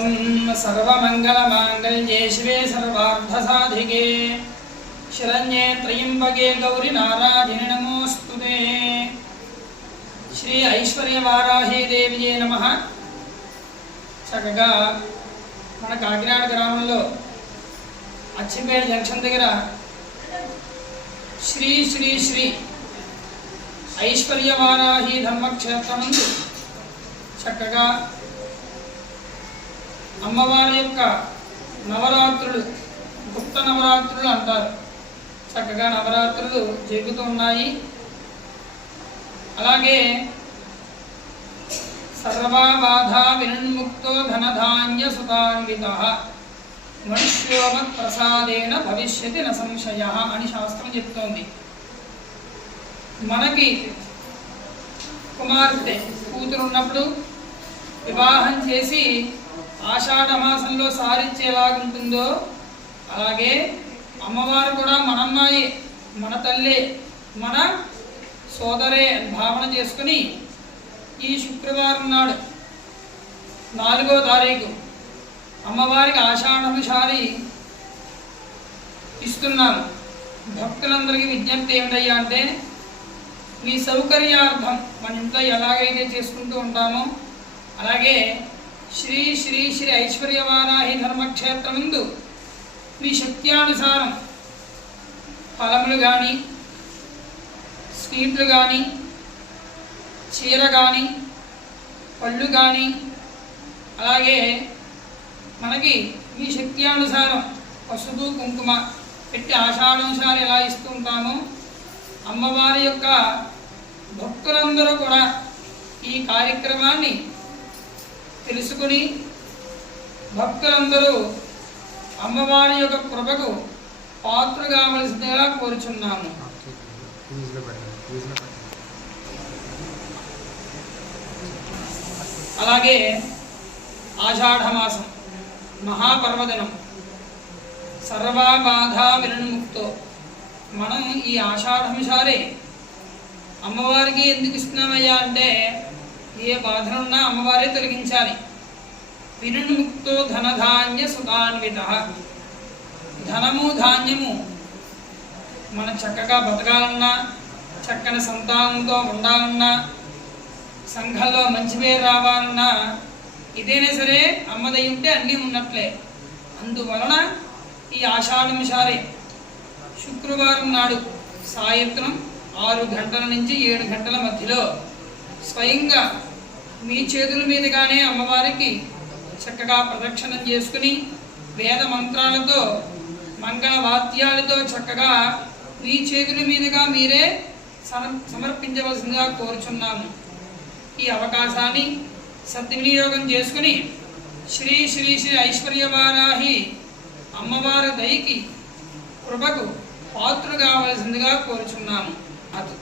ओम सर्वमंगलमांगल्ये शिवे सर्वार्थसाधिके शरण्ये त्र्यंबके गौरी नारायणि नमोस्तुते। श्री ऐश्वर्यवाराही देवी नमः। చక్కగా మన కాకినాడ గ్రామంలో అచ్చిపేట జంక్షన్ దగ్గర శ్రీ శ్రీ శ్రీ ఐశ్వర్యవారాహి ధర్మక్షేత్రం చక్కగా అమ్మవారి యొక్క నవరాత్రులు గుప్త నవరాత్రులు అంటారు. చక్కగా నవరాత్రులు జరుగుతున్నాయి. అలాగే సర్వబాధా వినున్ముక్తో ధనధాన్య సుతాన్వితః మనుష్యోమత్ ప్రసాదేన భవిష్యతి న సంశయః అని శాస్త్రం చెప్తోంది. మనకి కుమార్తె కూతురు ఉన్నప్పుడు వివాహం చేసి ఆషాఢ మాసంలో సారిచ్చేలాగుంటుందో అలాగే అమ్మవారు కూడా మనమ్మాయి, మన తల్లి, మన సోదరే భావన చేసుకుని ఈ శుక్రవారం నాడు 4వ తారీఖు అమ్మవారికి ఆషాఢముషారి ఇస్తున్నాను. భక్తులందరికీ విజ్ఞప్తి ఏమిటయ్యా అంటే, మీ సౌకర్యార్థం మన ఇంట్లో ఎలాగైతే చేసుకుంటూ ఉంటామో అలాగే శ్రీ శ్రీ శ్రీ ఐశ్వర్యవారాహి ధర్మక్షేత్రముందు మీ శక్త్యానుసారం ఫలములు కానీ, స్వీట్లు కానీ, చీర కానీ, పళ్ళు కానీ, అలాగే మనకి మీ శక్త్యానుసారం పసుపు కుంకుమ పెట్టి ఆషాఢానుసారం ఎలా ఇస్తూ ఉంటామో అమ్మవారి యొక్క భక్తులందరూ కూడా ఈ కార్యక్రమాన్ని తెలుసుకుని భక్తులందరూ అమ్మవారి యొక్క కృపకు పాత్ర కావలసిందిగా కోరుచున్నాము. అలాగే ఆషాఢమాసం మహాపర్వదినం సర్వబాధా వినున్ముక్తో మనం ఈ ఆషాఢంసారి అమ్మవారికి ఎందుకు ఇస్తున్నామయ్యా అంటే, ఏ బాధలున్నా అమ్మవారే తొలగించాలి. వినున్ముక్తో ధనధాన్య సుతాన్వితః ధనము ధాన్యము మనం చక్కగా బతకాలన్నా, చక్కని సంతానంతో ఉండాలన్నా, సంఘంలో మంచి పేరు రావాలన్నా ఇదేనా సరే అమ్మదై ఉంటే అన్నీ ఉన్నట్లే. అందువలన ఈ ఆషాఢంసారి శుక్రవారం నాడు సాయంత్రం 6 గంటల నుంచి 7 గంటల మధ్యలో స్వయంగా మీ చేతుల మీదుగానే అమ్మవారికి చక్కగా ప్రదక్షిణం చేసుకుని వేద మంత్రాలతో మంగళ వాద్యాలతో చక్కగా మీ చేతుల మీదుగా మీరే సమర్పించవలసిందిగా కోరుచున్నాము. ఈ అవకాశాన్ని సద్వినియోగం చేసుకుని శ్రీ శ్రీ శ్రీ ఐశ్వర్యవారాహి అమ్మవారి దయకి కృపకు పాత్ర కావలసిందిగా కోరుచున్నాము. అటు